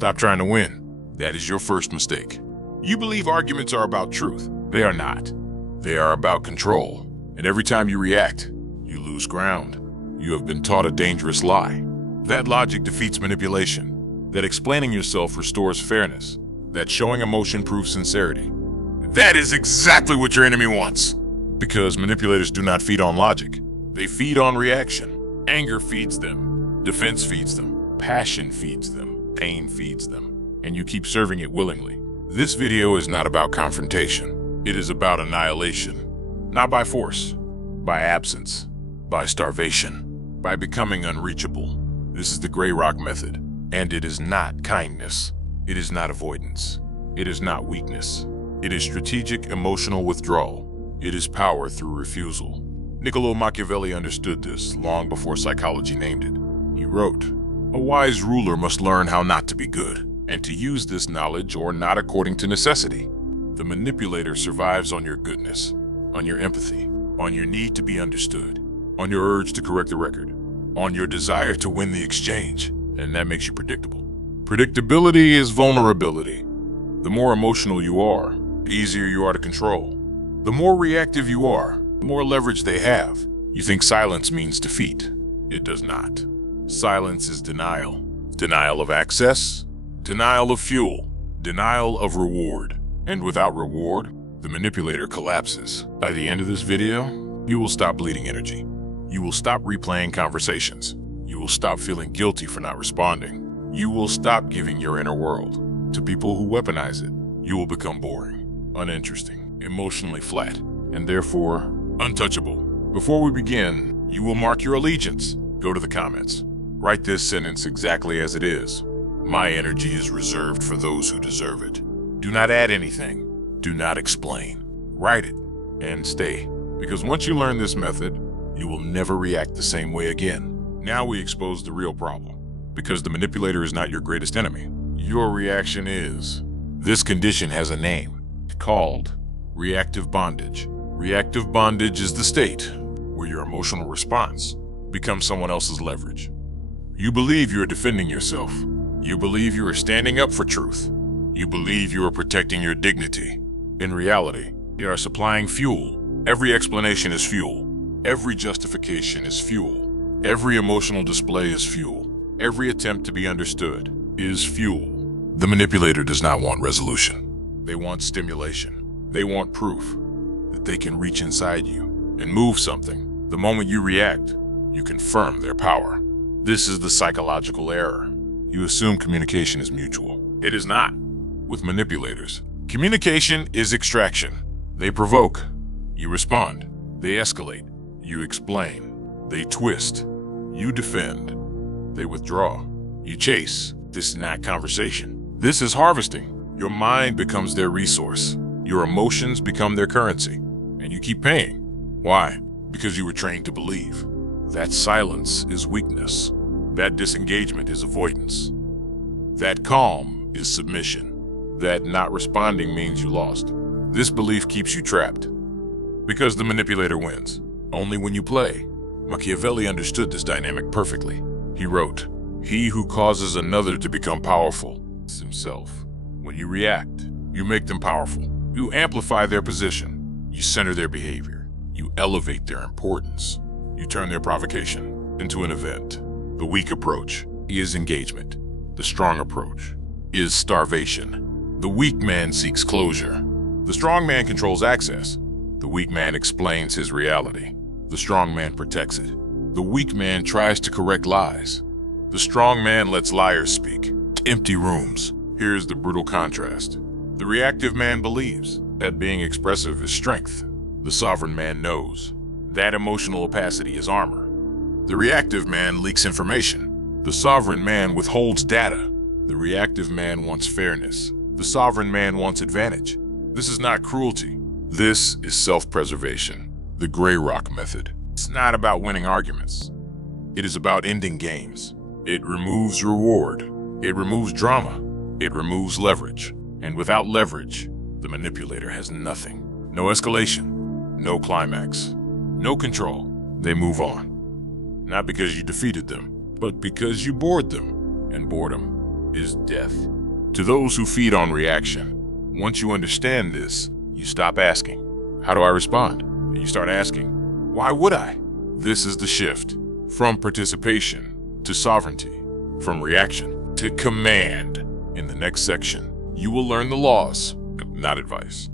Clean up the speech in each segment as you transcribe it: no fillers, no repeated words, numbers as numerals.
Stop trying to win. That is your first mistake. You believe arguments are about truth. They are not. They are about control. And every time you react, you lose ground. You have been taught a dangerous lie. That logic defeats manipulation. That explaining yourself restores fairness. That showing emotion proves sincerity. That is exactly what your enemy wants. Because manipulators do not feed on logic. They feed on reaction. Anger feeds them. Defense feeds them. Passion feeds them. Pain feeds them. And you keep serving it willingly. This video is not about confrontation. It is about annihilation. Not by force, by absence, by starvation, by becoming unreachable. This is the Gray Rock method. And it is not kindness. It is not avoidance. It is not weakness. It is strategic emotional withdrawal. It is power through refusal. Niccolo Machiavelli understood this long before psychology named it. He wrote, "A wise ruler must learn how not to be good, and to use this knowledge or not according to necessity." The manipulator survives on your goodness, on your empathy, on your need to be understood, on your urge to correct the record, on your desire to win the exchange, and that makes you predictable. Predictability is vulnerability. The more emotional you are, the easier you are to control. The more reactive you are, the more leverage they have. You think silence means defeat. It does not. Silence is denial. Denial of access, denial of fuel, denial of reward. And without reward, the manipulator collapses. By the end of this video, you will stop bleeding energy. You will stop replaying conversations. You will stop feeling guilty for not responding. You will stop giving your inner world to people who weaponize it. You will become boring, uninteresting, emotionally flat, and therefore untouchable. Before we begin, you will mark your allegiance. Go to the comments. Write this sentence exactly as it is. My energy is reserved for those who deserve it. Do not add anything. Do not explain. Write it and stay. Because once you learn this method, you will never react the same way again. Now we expose the real problem. Because the manipulator is not your greatest enemy. Your reaction is. This condition has a name called reactive bondage. Reactive bondage is the state where your emotional response becomes someone else's leverage. You believe you are defending yourself. You believe you are standing up for truth. You believe you are protecting your dignity. In reality, you are supplying fuel. Every explanation is fuel. Every justification is fuel. Every emotional display is fuel. Every attempt to be understood is fuel. The manipulator does not want resolution. They want stimulation. They want proof that they can reach inside you and move something. The moment you react, you confirm their power. This is the psychological error. You assume communication is mutual. It is not. With manipulators, communication is extraction. They provoke. You respond. They escalate. You explain. They twist. You defend. They withdraw. You chase. This is not conversation. This is harvesting. Your mind becomes their resource. Your emotions become their currency. And you keep paying. Why? Because you were trained to believe. That silence is weakness. That disengagement is avoidance. That calm is submission. That not responding means you lost. This belief keeps you trapped. Because the manipulator wins. Only when you play. Machiavelli understood this dynamic perfectly. He wrote, "He who causes another to become powerful is himself." When you react, you make them powerful. You amplify their position. You center their behavior. You elevate their importance. You turn their provocation into an event. The weak approach is engagement. The strong approach is starvation. The weak man seeks closure. The strong man controls access. The weak man explains his reality. The strong man protects it. The weak man tries to correct lies. The strong man lets liars speak. Empty rooms. Here's the brutal contrast. The reactive man believes that being expressive is strength. The sovereign man knows that emotional opacity is armor. The reactive man leaks information. The sovereign man withholds data. The reactive man wants fairness. The sovereign man wants advantage. This is not cruelty. This is self-preservation. The Gray Rock method. It's not about winning arguments. It is about ending games. It removes reward. It removes drama. It removes leverage. And without leverage, the manipulator has nothing. No escalation. No climax. No control. They move on. Not because you defeated them, but because you bored them. And boredom is death. To those who feed on reaction, once you understand this, you stop asking, how do I respond? And you start asking, why would I? This is the shift from participation to sovereignty, from reaction to command. In the next section, you will learn the laws, not advice,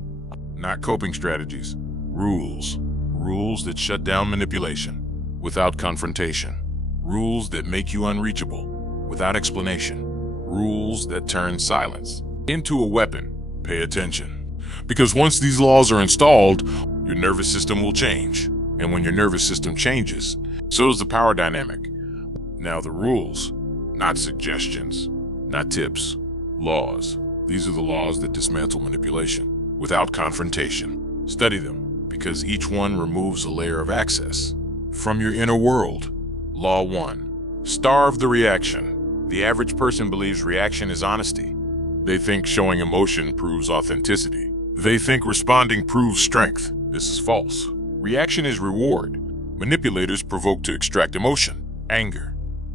not coping strategies, rules. Rules that shut down manipulation without confrontation. Rules that make you unreachable without explanation. Rules that turn silence into a weapon. Pay attention. Because once these laws are installed, your nervous system will change. And when your nervous system changes, so is the power dynamic. Now the rules, not suggestions, not tips, laws. These are the laws that dismantle manipulation without confrontation. Study them, because each one removes a layer of access from your inner world. Law 1. Starve the reaction. The average person believes reaction is honesty. They think showing emotion proves authenticity. They think responding proves strength. This is false. Reaction is reward. Manipulators provoke to extract emotion, anger,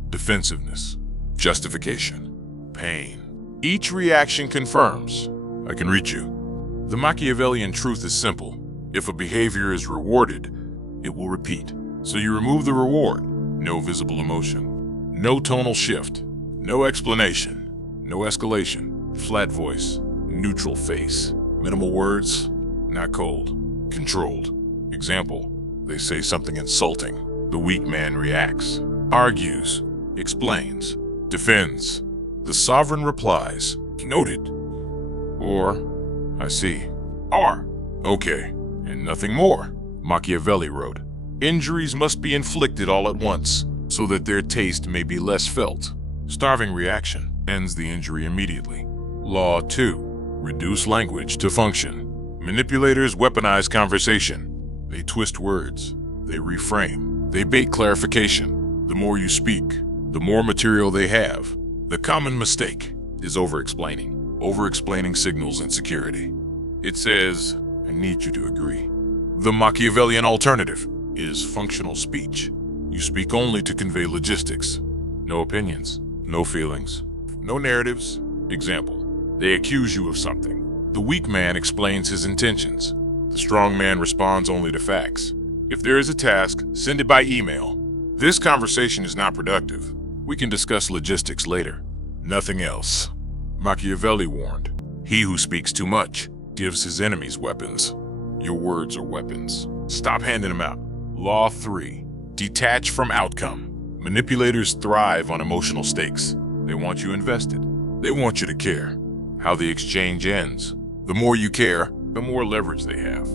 defensiveness, justification, pain. Each reaction confirms, I can reach you. The Machiavellian truth is simple. If a behavior is rewarded, it will repeat. So you remove the reward. No visible emotion. No tonal shift. No explanation. No escalation. Flat voice. Neutral face. Minimal words. Not cold. Controlled. Example, they say something insulting. The weak man reacts. Argues. Explains. Defends. The sovereign replies. Noted. Or, I see. Or, okay. And nothing more. Machiavelli wrote, injuries must be inflicted all at once, so that their taste may be less felt. Starving reaction ends the injury immediately. Law 2. Reduce language to function. Manipulators weaponize conversation. They twist words. They reframe. They bait clarification. The more you speak, the more material they have. The common mistake is over-explaining. Over-explaining signals insecurity. It says, I need you to agree. The Machiavellian alternative is functional speech. You speak only to convey logistics. No opinions, no feelings, no narratives. Example, they accuse you of something. The weak man explains his intentions. The strong man responds only to facts. If there is a task, send it by email. This conversation is not productive. We can discuss logistics later. Nothing else. Machiavelli warned, he who speaks too much gives his enemies weapons. Your words are weapons. Stop handing them out. Law 3. Detach from outcome. Manipulators thrive on emotional stakes. They want you invested. They want you to care. How the exchange ends. The more you care, the more leverage they have.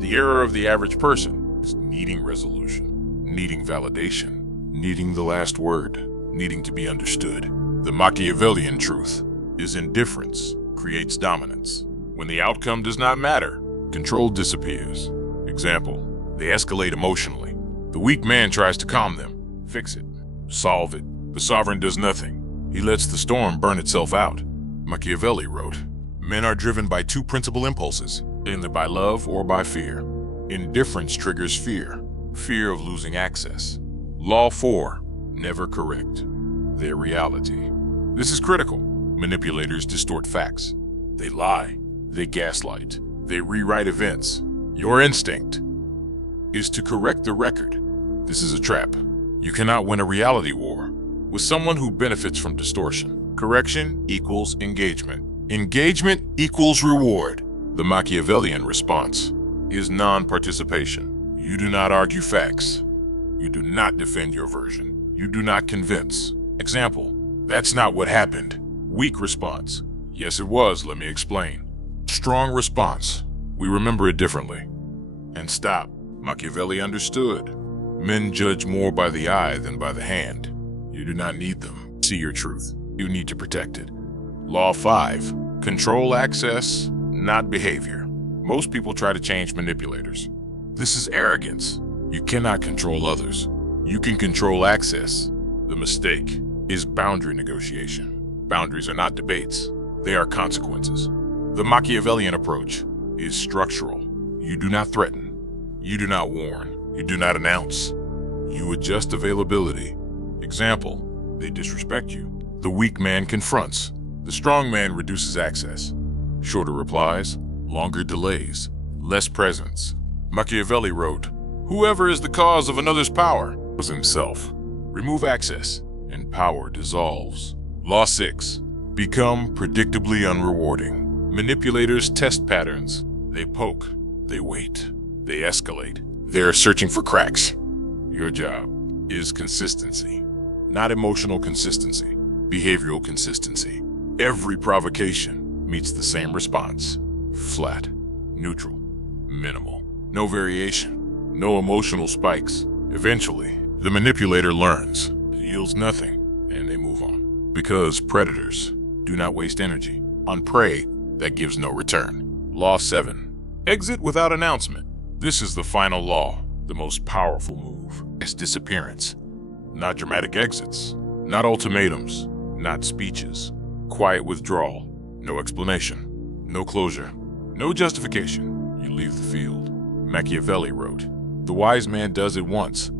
The error of the average person is needing resolution, needing validation, needing the last word, needing to be understood. The Machiavellian truth is indifference creates dominance. When the outcome does not matter, control disappears. Example, they escalate emotionally. The weak man tries to calm them, fix it, solve it. The sovereign does nothing. He lets the storm burn itself out. Machiavelli wrote, men are driven by two principal impulses, either by love or by fear. Indifference triggers fear, fear of losing access. Law 4, never correct their reality. This is critical. Manipulators distort facts. They lie. They gaslight. They rewrite events. Your instinct is to correct the record. This is a trap. You cannot win a reality war with someone who benefits from distortion. Correction equals engagement. Engagement equals reward. The Machiavellian response is non-participation. You do not argue facts. You do not defend your version. You do not convince. Example, that's not what happened. Weak response. Yes, it was, let me explain. Strong response. We remember it differently. And stop. Machiavelli understood. Men judge more by the eye than by the hand. You do not need them. See your truth. You need to protect it. Law 5. Control access, not behavior. Most people try to change manipulators. This is arrogance. You cannot control others. You can control access. The mistake is boundary negotiation. Boundaries are not debates. They are consequences. The Machiavellian approach is structural. You do not threaten. You do not warn. You do not announce. You adjust availability. Example, they disrespect you. The weak man confronts. The strong man reduces access. Shorter replies, longer delays, less presence. Machiavelli wrote, "Whoever is the cause of another's power was himself. Remove access, and power dissolves." Law 6. Become predictably unrewarding. Manipulators test patterns. They poke, they wait, they escalate. They're searching for cracks. Your job is consistency. Not emotional consistency, behavioral consistency. Every provocation meets the same response. Flat, neutral, minimal. No variation, no emotional spikes. Eventually, the manipulator learns, yields nothing, and they move on. Because predators do not waste energy on prey that gives no return. Law 7. Exit without announcement. This is the final law, the most powerful move. It's disappearance. Not dramatic exits, not ultimatums, not speeches. Quiet withdrawal, no explanation, no closure, no justification. You leave the field. Machiavelli wrote, "The wise man does it once,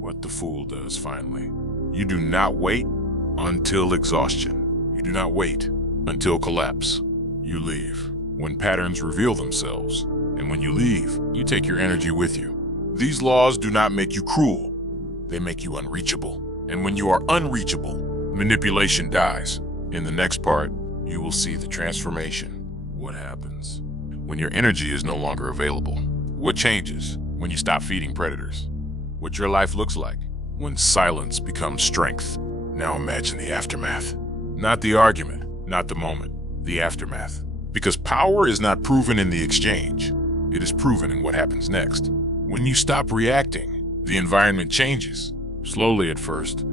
what the fool does finally." You do not wait until exhaustion. You do not wait until collapse. You leave when patterns reveal themselves. And when you leave, you take your energy with you. These laws do not make you cruel. They make you unreachable. And when you are unreachable, manipulation dies. In the next part, you will see the transformation. What happens when your energy is no longer available? What changes when you stop feeding predators? What your life looks like when silence becomes strength. Now imagine the aftermath. Not the argument, not the moment, the aftermath. Because power is not proven in the exchange. It is proven in what happens next. When you stop reacting, the environment changes. Slowly at first,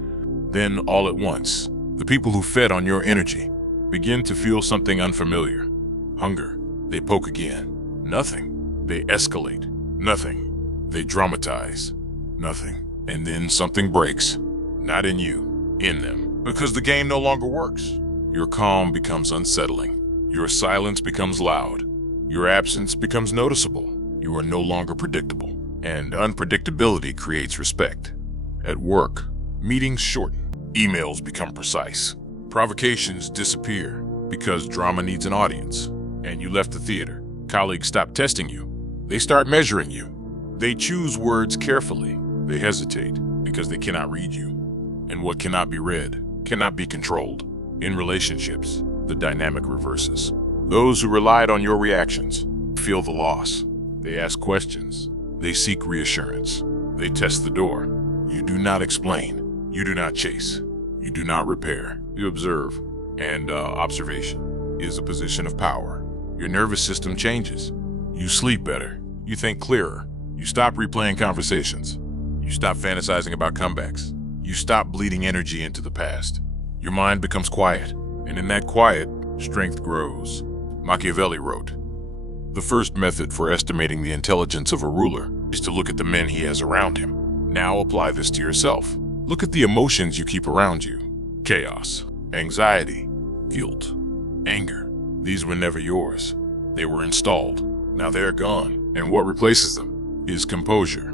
then all at once. The people who fed on your energy begin to feel something unfamiliar. Hunger. They poke again. Nothing. They escalate. Nothing. They dramatize. Nothing. And then something breaks. Not in you, in them. Because the game no longer works. Your calm becomes unsettling. Your silence becomes loud. Your absence becomes noticeable. You are no longer predictable. And unpredictability creates respect. At work, meetings shorten. Emails become precise. Provocations disappear because drama needs an audience. And you left the theater. Colleagues stop testing you. They start measuring you. They choose words carefully. They hesitate because they cannot read you. And what cannot be read cannot be controlled. In relationships, the dynamic reverses. Those who relied on your reactions feel the loss. They ask questions. They seek reassurance. They test the door. You do not explain. You do not chase. You do not repair. You observe. And observation is a position of power. Your nervous system changes. You sleep better. You think clearer. You stop replaying conversations. You stop fantasizing about comebacks. You stop bleeding energy into the past. Your mind becomes quiet. And in that quiet, strength grows. Machiavelli wrote, "The first method for estimating the intelligence of a ruler is to look at the men he has around him. Now apply this to yourself. Look at the emotions you keep around you. Chaos, anxiety, guilt, anger. These were never yours. They were installed. Now they're gone. And what replaces them is composure,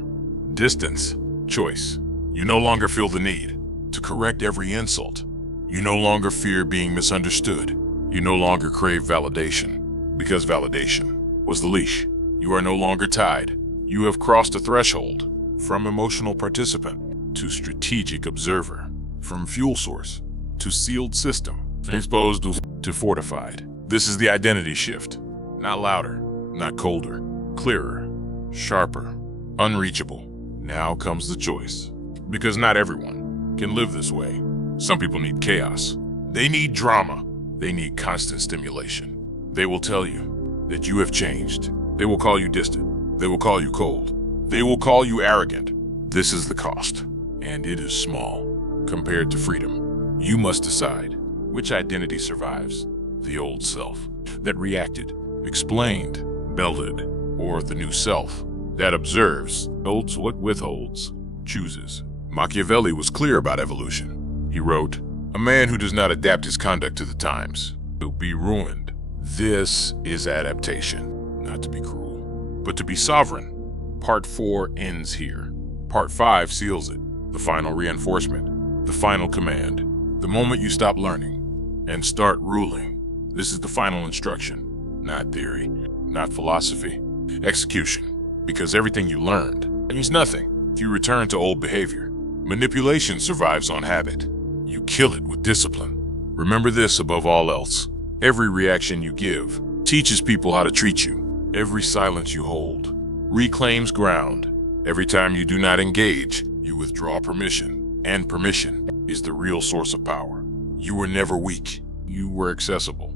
distance, choice. You no longer feel the need to correct every insult. You no longer fear being misunderstood. You no longer crave validation, because validation was the leash. You are no longer tied. You have crossed a threshold from emotional participant to strategic observer, from fuel source to sealed system, exposed to fortified. This is the identity shift. Not louder, not colder, clearer, sharper, unreachable. Now comes the choice. Because not everyone can live this way. Some people need chaos. They need drama. They need constant stimulation. They will tell you that you have changed. They will call you distant. They will call you cold. They will call you arrogant. This is the cost, and it is small compared to freedom. You must decide which identity survives. The old self that reacted, explained, belted, or the new self that observes, holds what withholds, chooses. Machiavelli was clear about evolution. He wrote, "A man who does not adapt his conduct to the times will be ruined. This is adaptation, not to be cruel, but to be sovereign." Part 4 ends here. Part 5 seals it. The final reinforcement, the final command. The moment you stop learning and start ruling. This is the final instruction. Not theory, not philosophy. Execution. Because everything you learned means nothing if you return to old behavior. Manipulation survives on habit. You kill it with discipline. Remember this above all else. Every reaction you give teaches people how to treat you. Every silence you hold reclaims ground. Every time you do not engage, you withdraw permission. And permission is the real source of power. You were never weak. You were accessible.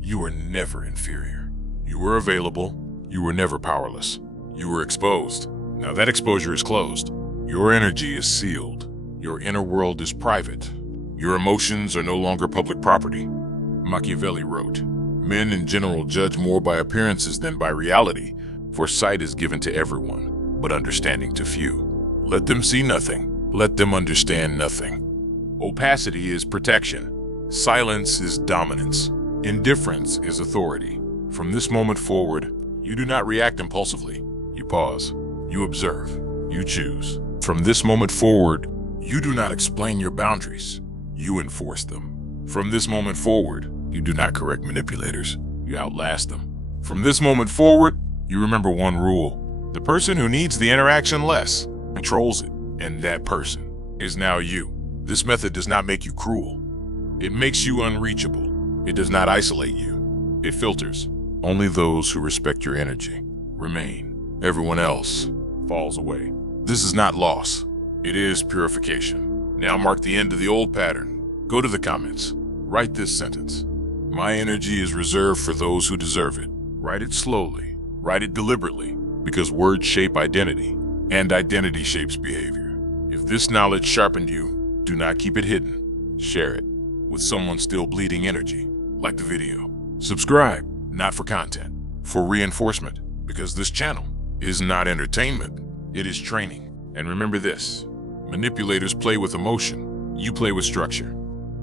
You were never inferior. You were available. You were never powerless. You were exposed. Now that exposure is closed. Your energy is sealed. Your inner world is private. Your emotions are no longer public property. Machiavelli wrote, "Men in general judge more by appearances than by reality, for sight is given to everyone, but understanding to few. Let them see nothing. Let them understand nothing." Opacity is protection. Silence is dominance. Indifference is authority. From this moment forward, you do not react impulsively. You pause. You observe. You choose. From this moment forward, you do not explain your boundaries. You enforce them. From this moment forward, you do not correct manipulators. You outlast them. From this moment forward, you remember one rule. The person who needs the interaction less controls it, and that person is now you. This method does not make you cruel. It makes you unreachable. It does not isolate you. It filters. Only those who respect your energy remain. Everyone else falls away. This is not loss. It is purification. Now mark the end of the old pattern. Go to the comments. Write this sentence. My energy is reserved for those who deserve it. Write it slowly. Write it deliberately, because words shape identity, and identity shapes behavior. If this knowledge sharpened you, do not keep it hidden. Share it with someone still bleeding energy. Like the video. Subscribe, not for content, for reinforcement, because this channel is not entertainment, it is training. And remember this, manipulators play with emotion, you play with structure.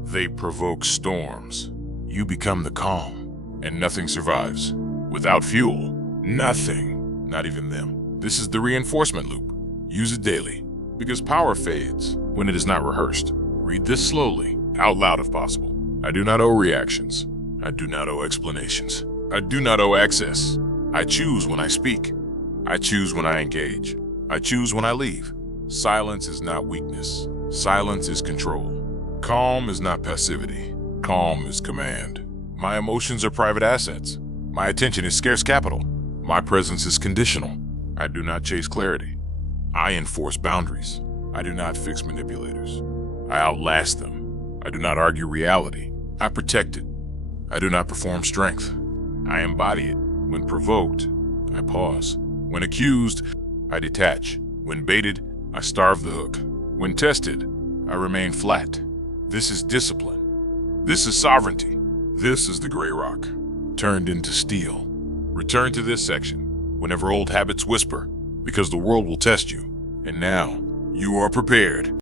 They provoke storms. You become the calm, and nothing survives. Without fuel, nothing, not even them. This is the reinforcement loop. Use it daily, because power fades when it is not rehearsed. Read this slowly, out loud if possible. I do not owe reactions. I do not owe explanations. I do not owe access. I choose when I speak. I choose when I engage. I choose when I leave. Silence is not weakness. Silence is control. Calm is not passivity. Calm is command. My emotions are private assets. My attention is scarce capital. My presence is conditional. I do not chase clarity. I enforce boundaries. I do not fix manipulators. I outlast them. I do not argue reality. I protect it. I do not perform strength. I embody it. When provoked, I pause. When accused, I detach. When baited, I starve the hook. When tested, I remain flat. This is discipline. This is sovereignty. This is the gray rock, turned into steel. Return to this section whenever old habits whisper, because the world will test you. And now, you are prepared.